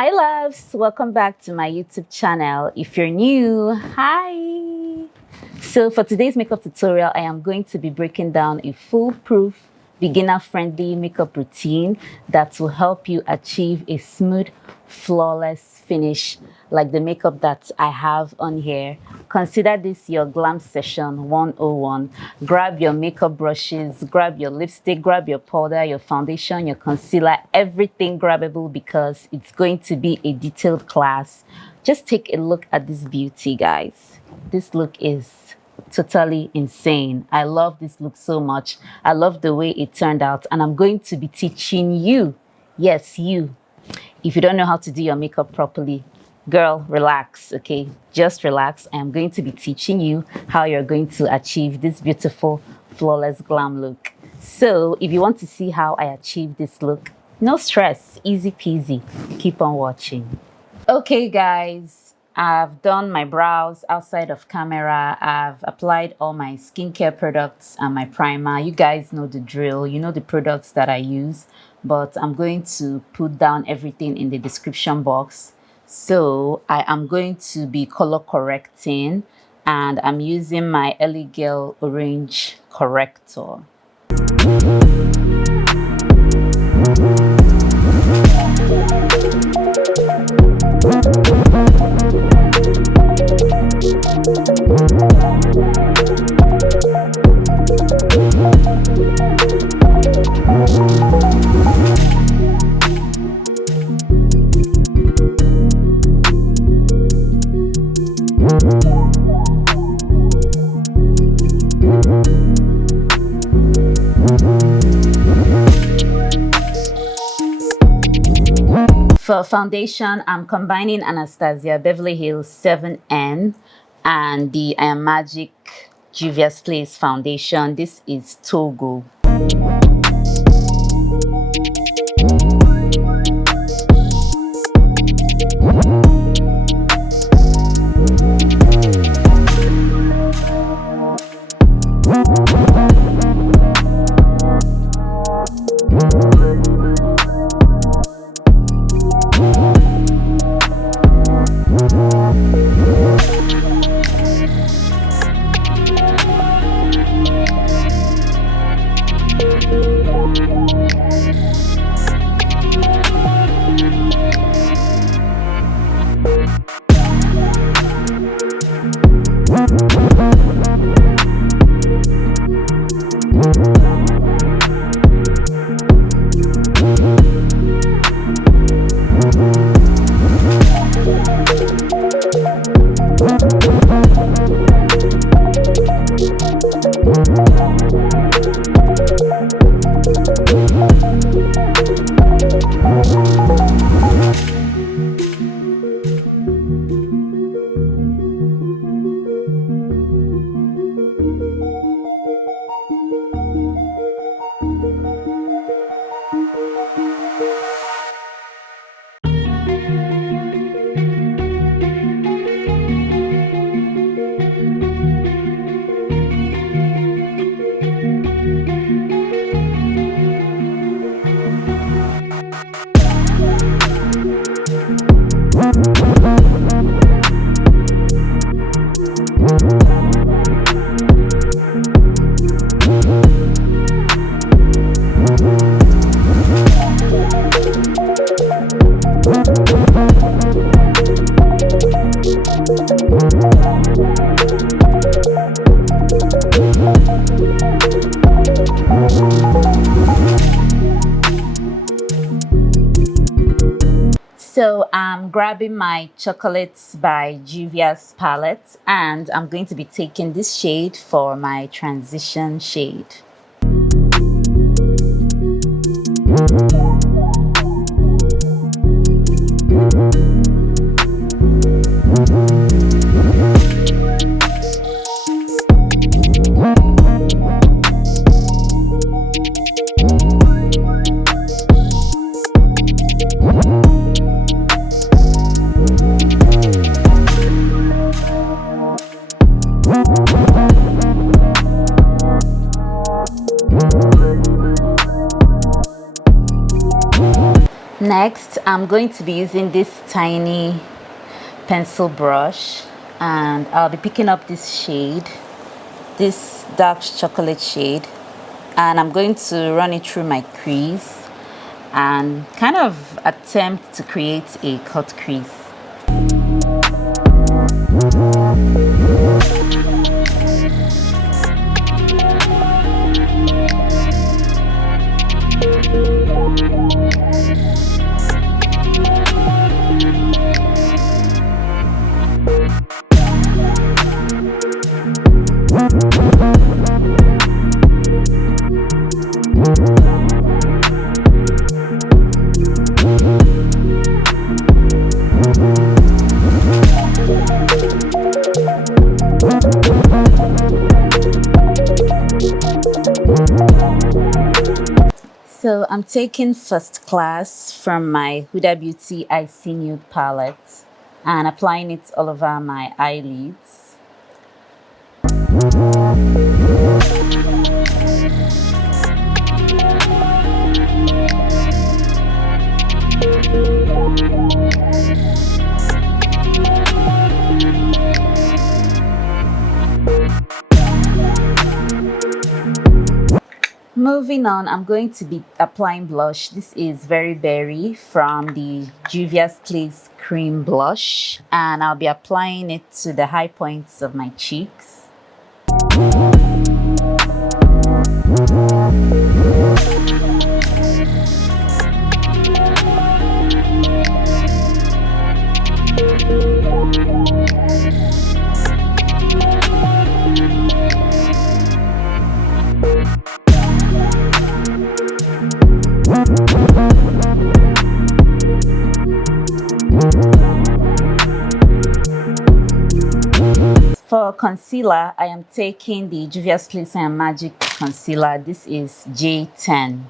Hi loves, welcome back to my YouTube channel. If you're new, hi. So for today's makeup tutorial, I am going to be breaking down a foolproof, beginner-friendly makeup routine that will help you achieve a smooth, flawless finish like the makeup that I have on here. Consider this your glam session 101. Grab your makeup brushes, grab your lipstick, grab your powder, your foundation, your concealer, everything grabbable because it's going to be a detailed class. Just take a look at this beauty, guys. This look is totally insane. I love this look so much. I love the way it turned out, and I'm going to be teaching you, yes, you. If you don't know how to do your makeup properly, girl, relax, okay? Just relax. I am going to be teaching you how you're going to achieve this beautiful, flawless glam look. So if you want to see how I achieve this look, no stress, easy peasy. Keep on watching. Okay, guys, I've done my brows outside of camera. I've applied all my skincare products and my primer. You guys know the drill. You know the products that I use, but I'm going to put down everything in the description box. So I am going to be color correcting, and I'm using my Ellie Girl Orange Corrector. For foundation, I'm combining Anastasia Beverly Hills 7N and the I Am Magic Juvias Place foundation. This is Togo. So I'm grabbing my Chocolates by Juvias palette, and I'm going to be taking this shade for my transition shade. Next, I'm going to be using this tiny pencil brush, and I'll be picking up this shade, this dark chocolate shade, and I'm going to run it through my crease and kind of attempt to create a cut crease. So I'm taking First Class from my Huda Beauty Icy Nude palette and applying it all over my eyelids. Moving on, I'm going to be applying blush. This is Very Berry from the Juvias Place Cream Blush, and I'll be applying it to the high points of my cheeks. For concealer, I am taking the Juvia's Place and Magic Concealer. This is J10.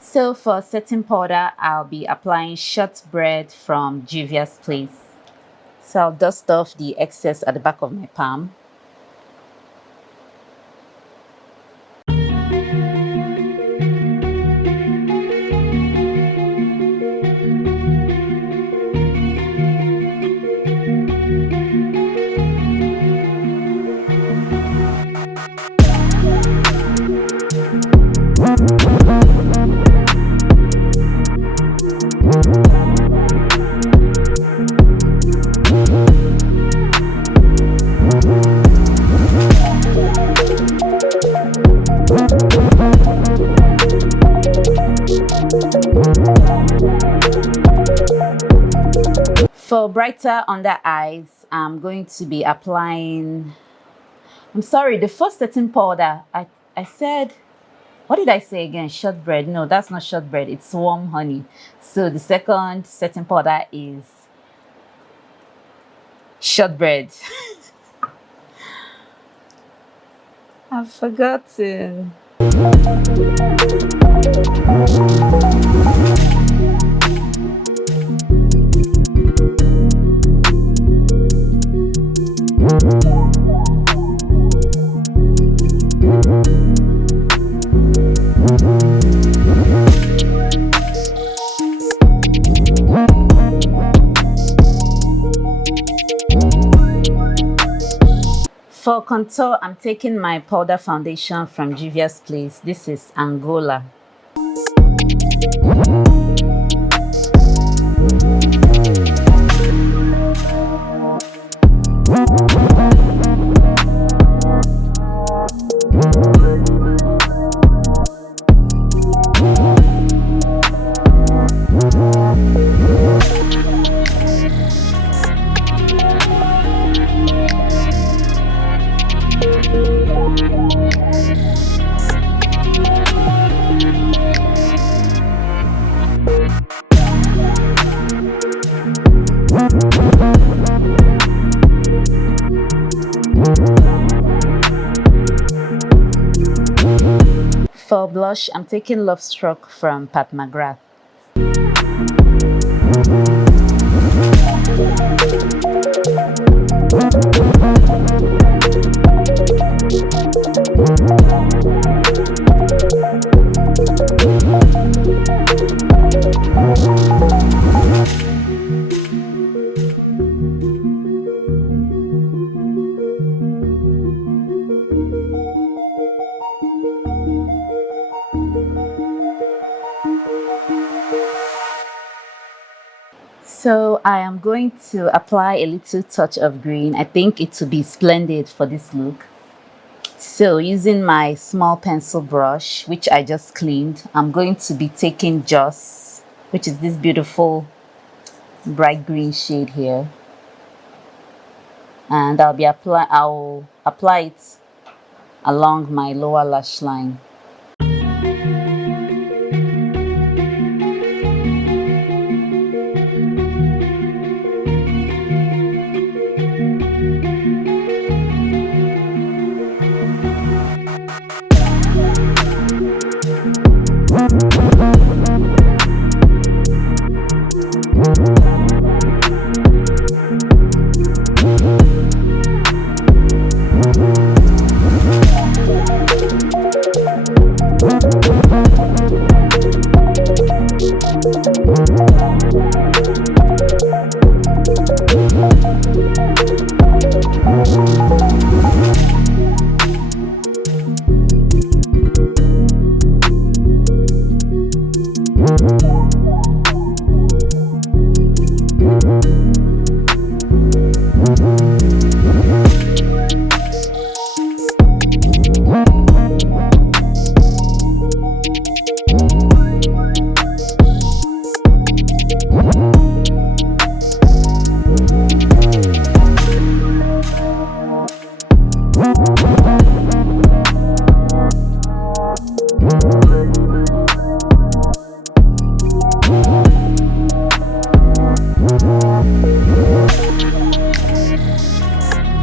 So for setting powder, I'll be applying Shortbread from Juvia's Place. So I'll dust off the excess at the back of my palm. brighter under eyes, I'm going to be applying, I'm sorry, the first setting powder, I said, what did I say again? Shortbread. No, that's not shortbread. It's warm honey. So the second setting powder is shortbread. I've forgotten. For contour, I'm taking my powder foundation from Juvias Place. This is Angola. For blush, I'm taking Love Struck from Pat McGrath. So I am going to apply a little touch of green. I think it will be splendid for this look. So using my small pencil brush, which I just cleaned, I'm going to be taking Joss, which is this beautiful bright green shade here. And I'll apply it along my lower lash line.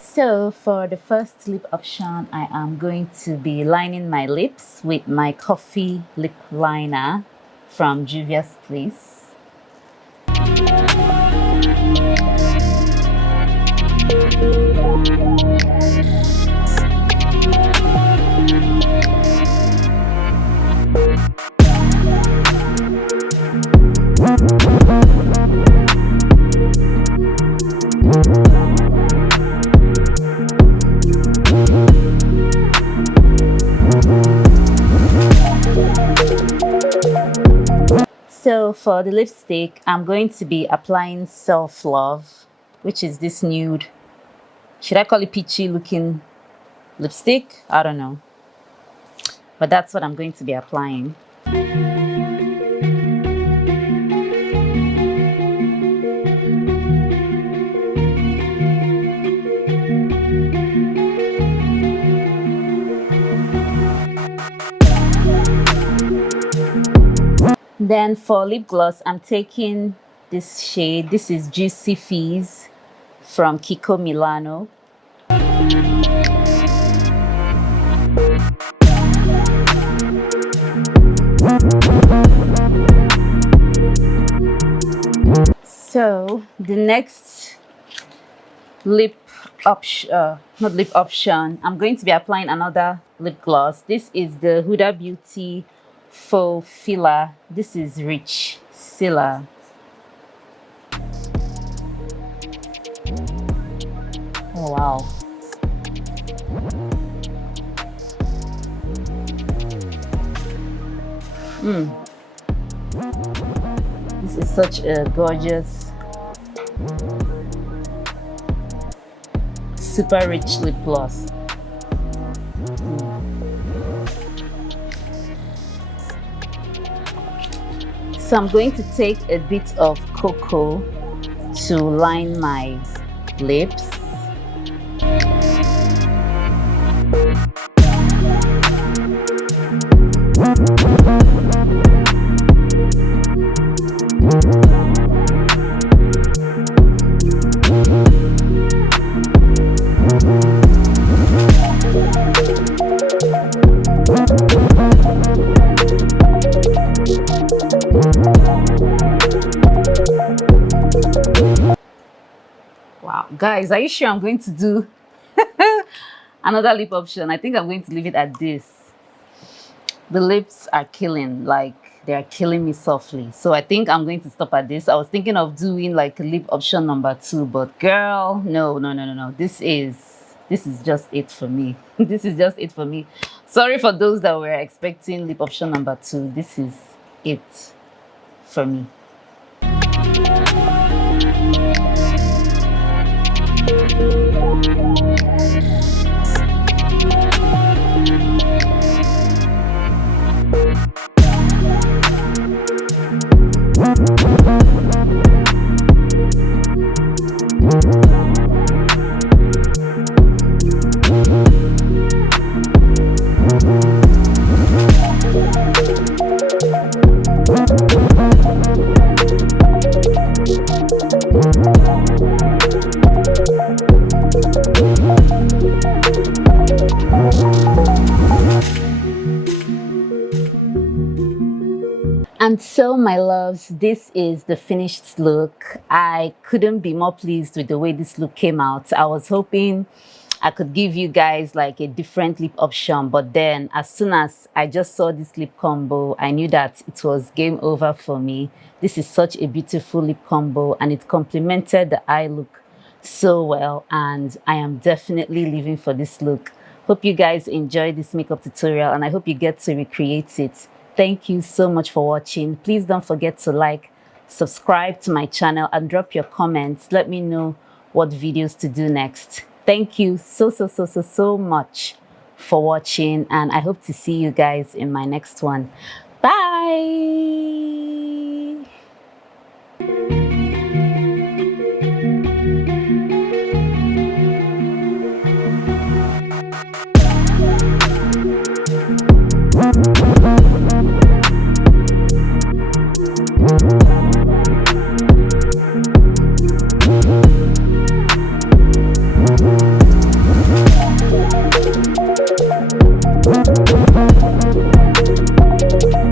So for the first lip option, I am going to be lining my lips with my Coffee lip liner from Juvias Place. So for the lipstick, I'm going to be applying Self Love, which is this nude, should I call it peachy looking lipstick? I don't know. But that's what I'm going to be applying. Then for lip gloss, I'm taking this shade. This is Juicy Fizz from Kiko Milano. So the next lip option, not lip option, I'm going to be applying another lip gloss. This is the Huda Beauty Faux Filler. This is Rich Silla. Oh wow. This is such a gorgeous, super rich lip gloss. So I'm going to take a bit of cocoa to line my lips. Wow, guys, are you sure I'm going to do another lip option? I think I'm going to leave it at this. The lips are killing, like they are killing me softly. So I think I'm going to stop at this. I was thinking of doing like lip option number 2, but girl, no. This is just it for me. This is just it for me. Sorry for those that were expecting lip option number 2. This is it for me. And so, my loves, this is the finished look. I couldn't be more pleased with the way this look came out. I was hoping I could give you guys like a different lip option, but then as soon as I just saw this lip combo, I knew that it was game over for me. This is such a beautiful lip combo and it complemented the eye look so well, and I am definitely living for this look. Hope you guys enjoyed this makeup tutorial and I hope you get to recreate it. Thank you so much for watching. Please don't forget to like, subscribe to my channel and drop your comments. Let me know what videos to do next. Thank you so much for watching, and I hope to see you guys in my next one. Bye.